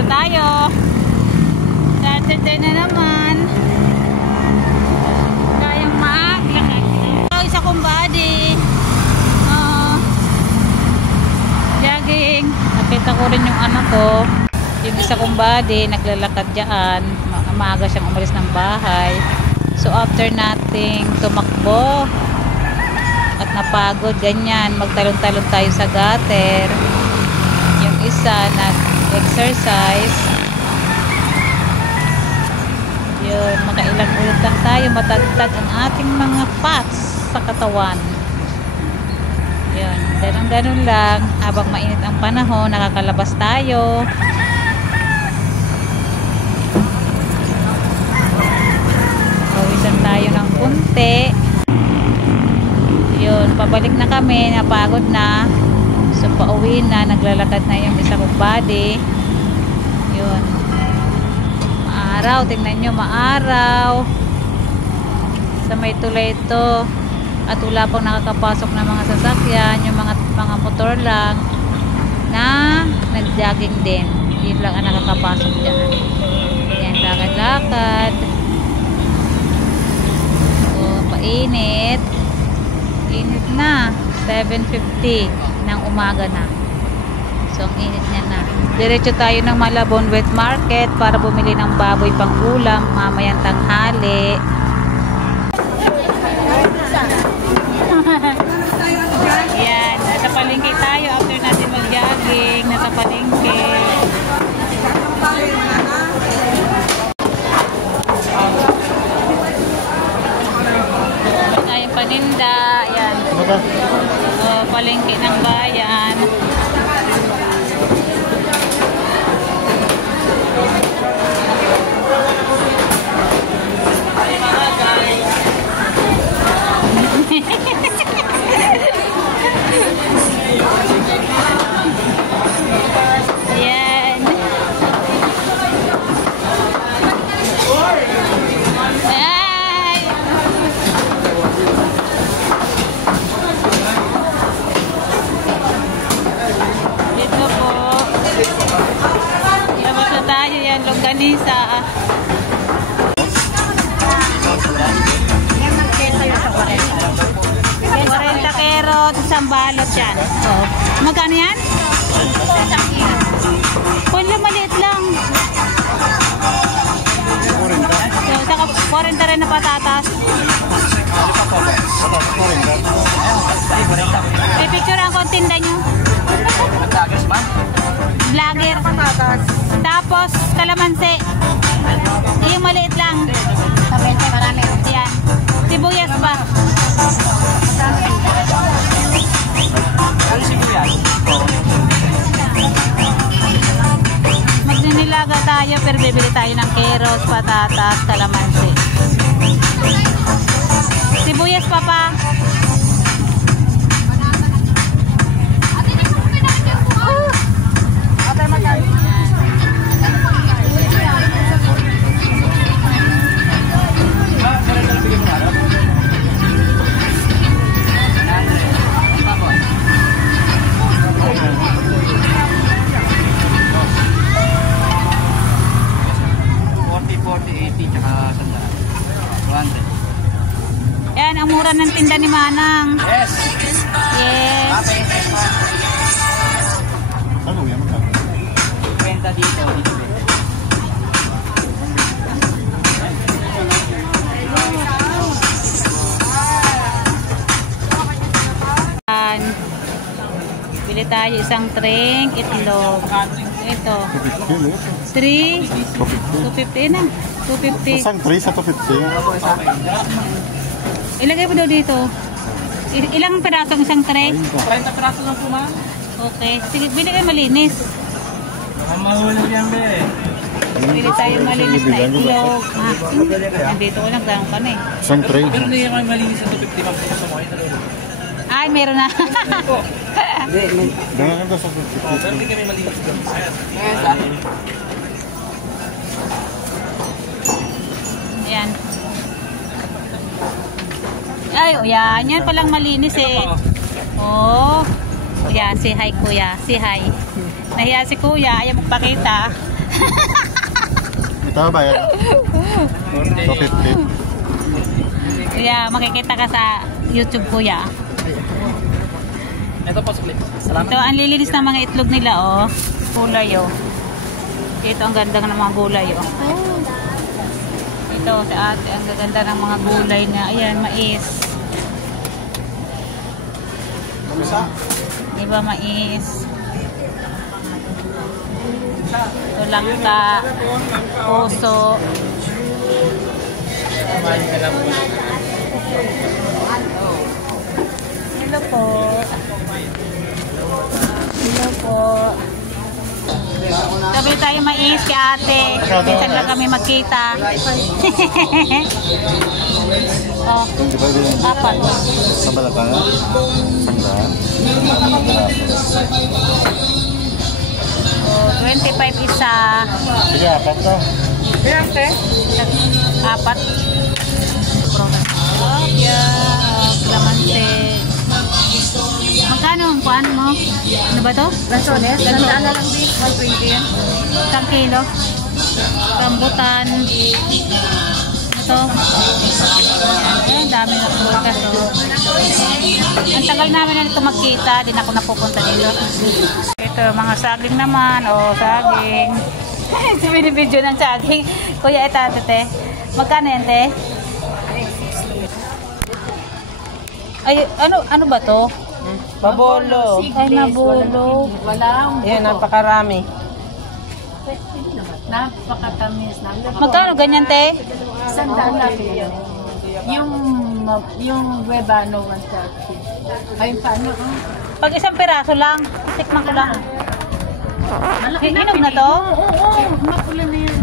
Diretso tayo. Saturday na naman. Kayang maglakad. Isa kong body. Jogging. Nakita ko rin yung anak ko. Yung isa kong body, naglalakad dyan. Maaga siyang umalis ng bahay. So after nating tumakbo at napagod, ganyan, magtalon-talon tayo sa gutter. Yung isa nag-exercise. Yun, makailang ulit lang tayo, matagtag ang ating mga fats sa katawan. Yun, ganun-ganun lang. Habang mainit ang panahon, nakakalabas tayo. Pawisan tayo ng kunti. Yun, pabalik na kami, napagod na. So pauwi na, naglalakad na yung isa kong body. Yun. Maaraw, tingnan nyo, maaraw. Sa may tulay ito. At wala pang nakakapasok na mga sasakyan, yung mga motor lang na nag-jogging din. Yun lang ang nakakapasok dyan. Yan, lakad-lakad. So, painit. Init na. 7:50 ng umaga na. So, ang init niya na. Diretso tayo ng Malabon Wet Market para bumili ng baboy pang ulam mamayang tanghali. Yan, nasa palengke tayo after natin mag-jogging, nasa palengke. Tayong paninda, yan. So, palengke ng bayan. Yan. Ay. Dito po. Tapos na tayo yan, longganisa. 40 carrot, isang balot yan. Oh. Magkano yan? Wala, maliit lang. So, saka 40 rin na patatas. May picture ang kontinda nyo. Vlogger. Tapos, kalamansi. Yung maliit lang. Marami. Yan. Sibuyas ba? Magninilaga tayo pero bibili tayo ng carrots, patatas, kalamansi. Sibuyas pa pa. Yan, ang mura ng tinda ni Manang. Yes. Yes. Ano yan? Kwenta dito. Bili tayo isang tring itlog. Ito. 3 250 na. 250. Isang tray sa 250. Ilagay mo daw dito. Ilang peraso ang isang tray? 30 peraso lang po, ma. Okay. Sige, bili kayo malinis. Mahulog yan, be. Bili tayo malinis na itlog. Nandito ko lang, tanong ka na eh. Isang tray. Pero hindi yung malinis sa 250 ma'am sa mga ito. Ay, meron na. Ganyan ka sa 250. Pero hindi kami malinis sa Ayan. Ay, oh, yan. Yan palang malinis eh. Oh. Yan, si hi kuya. Si hi. Nahiya si kuya. Ayaw magpakita. Ito ba yan? 250. Kuya, makikita ka sa YouTube, kuya. Ito po, sukli. Salamat. Ito, ang lilinis ng mga itlog nila, oh. Gulay, oh. Ito, ang ganda ng mga gulay, oh. Ito, si ate, ang gaganda ng mga gulay niya. Ayan, mais. Diba, mais? Ito, langka. Puso. Hello po. Hello po. Sabi tayo mais kay ate. Minsan lang kami magkita. Oh, apat. Saan ba ka nga? Sandaan. Oh, 25 isa. Sige, apat to. Apat. Oh, yeah. Clamante. Magkano ang kuhaan mo? Ano ba to? Lansones, sandaan na lang din. 120 yan. Isang kilo. Rambutan. Ito. Ayan, dami na prutas. Oh. Ang tagal namin na ito magkita. Di na ako napupunta dito. Ito, mga saging naman. O, saging. Binibidyo ng saging. Kuya, ito, ate. Magkano yan, te? Ay, ano ba to? Babolo. Ay, nabolo. Walang Yan, napakarami. napakatamis na. Magkano ganyan, te? Sandaan lang yun. Yung Webano 130. Ayun paano? Pag isang piraso lang, tikman ko lang. Inom na to? Oo, mapula na yan.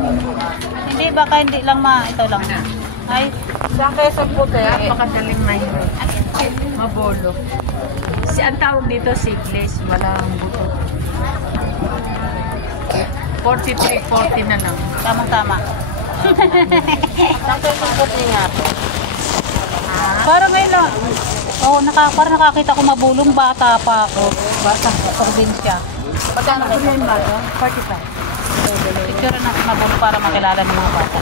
Hindi, baka hindi lang ito lang. Ay, Sa Quezon po kaya, napakadaling mahirap. Mabolo. Ang tawag dito, seedless. Walang buto. 43-40 na lang. tamang-tama. Sa Quezon po kaya. Parang ngayon lang. Oo, parang nakakita ko mabulong bata pa ako. Bata sa probinsya. Pagkano ko na yung bago? 45. Picture na mabulo para makilala ng mga bata.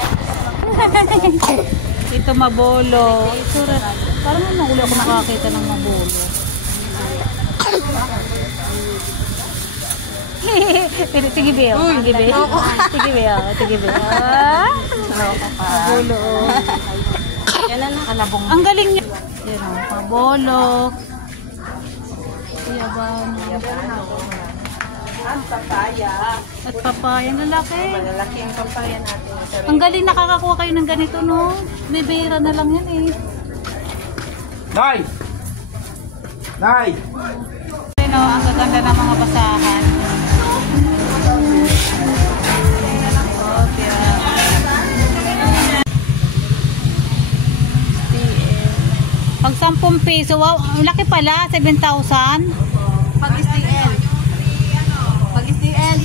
Ito mabolo. Ito parang nahuli ako nakakita ng mabolo. Sige, Beo. Sige, Beo. Sige, Beo. Sige, Beo. Mabolo. Yan na alabong. Ang galing niya. Yan o, mabolo. Yaban. Ang papaya. At papaya. Ang lalaki. Malalaki ang papaya natin. Ang galing nakakakuha kayo ng ganito, no? Bibira na lang yan eh. Nay! Nay! Ano, ang gaganda ng mga basahan. Pag 10 piso, wow, ang laki pala, 7,000. Pag STL. Pag STL.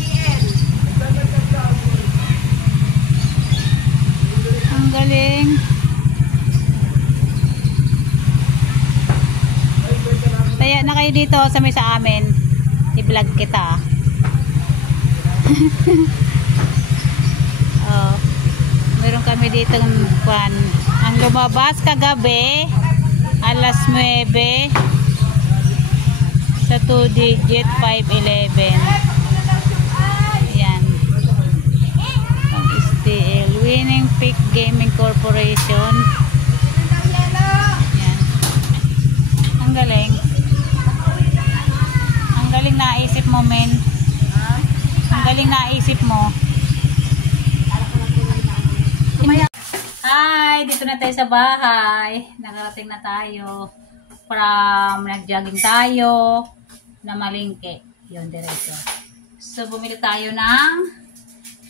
Ang galing. Kaya na kayo dito sa may sa amin. I-vlog kita. Oh. Meron kami dito ang lumabas kagabi alas 9 sa 2 digit 511. Ayan. Ang STL Winning Peak Gaming Corporation. Ayan. Ang galing. Ang galing naisip mo, men. Ang galing naisip mo. Hi! Dito na tayo sa bahay. Nakarating na tayo. From nag-jogging tayo na malingke. Yun, diretso. So, bumili tayo ng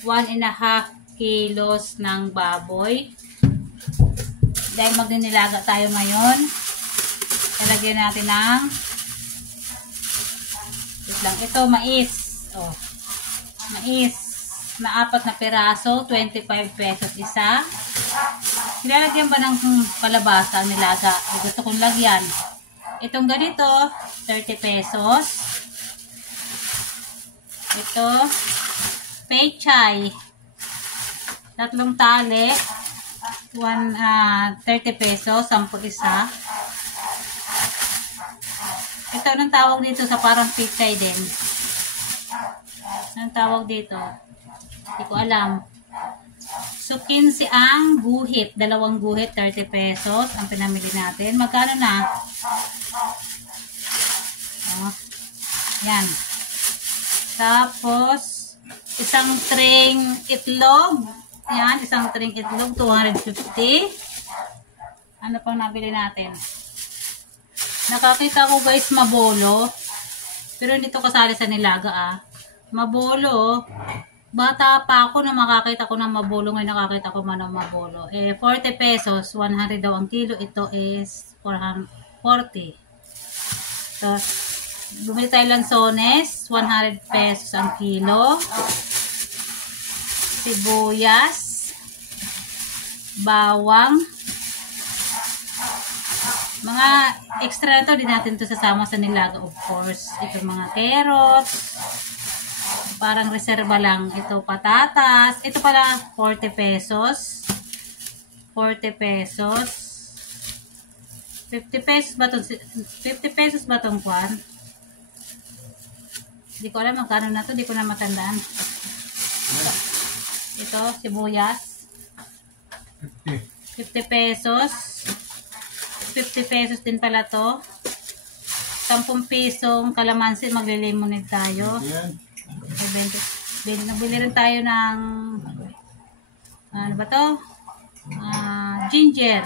1.5 kilos ng baboy. Dahil magdinilaga tayo ngayon, ilagyan natin ng ito, mais. Oh, mais na 4 na piraso, 25 pesos isa. Nilalagyan ba ng palabasa ang nilaga? Gusto kong lagyan. Itong ganito, 30 pesos. Ito, pechay. 3 tali. 30 pesos. 10 isa. Ito, anong tawag dito sa parang pechay din? Anong tawag dito? Hindi ko alam. So, 15 ang guhit. 2 guhit, 30 pesos. Ang pinamili natin. Magkano na? Oh, yan. Tapos, isang tring itlog. Yan, isang tring itlog. 250. Ano pang nabili natin? Nakakita ko guys, mabolo. Pero hindi to kasali sa nilaga Mabolo. Bata pa ako na makakita ko ng mabolo. Ngayon nakakita ko man ng mabolo. 40 pesos. 100 daw ang kilo. Ito is 440. So, bumili tayo lansones. 100 pesos ang kilo. Sibuyas. Bawang. Mga extra na to. Di natin to sasama sa nilaga of course. Ito mga carrots. Parang reserva lang. Ito patatas. Ito pala 40 pesos. 40 pesos. 50 pesos ba itong 50 pesos ba itong kwan? Hindi ko alam magkano na to. Hindi ko na matandaan. Ito, sibuyas. 50 pesos. 50 pesos din pala to. 10 pisong kalamansi. Maglilemonade tayo. Nabili rin tayo ng ano ba to? Ginger.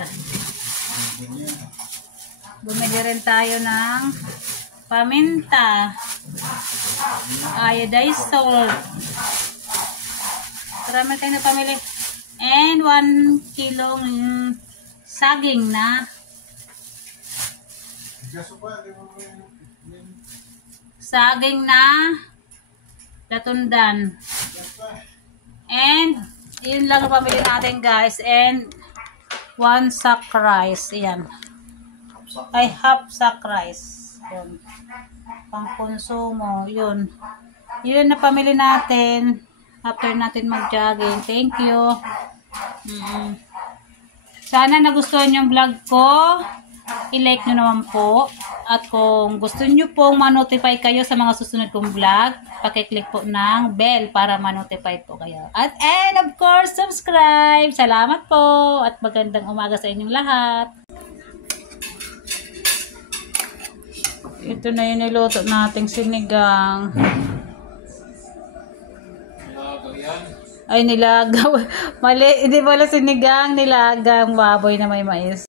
Bumili rin tayo ng paminta, iodized salt. Marami tayo na pamili. And 1 kilong saging na. Saging na latundan. And yun lang ang pamili natin guys. And 1 sack rice. Ayan. Ay, half sack rice. Yun. Pang konsumo. Yun. Yun na pamili natin. After natin mag-jogging. Thank you. Sana nagustuhan yung vlog ko. I-like nyo naman po. At kung gusto nyo pong ma-notify kayo sa mga susunod kong vlog, pakiclick po ng bell para ma-notify po kayo. At and of course, subscribe. Salamat po. At magandang umaga sa inyong lahat. Ito na yung niluto nating sinigang. Ay, nilagaw. Mali, hindi pala sinigang, nilagang baboy na may mais.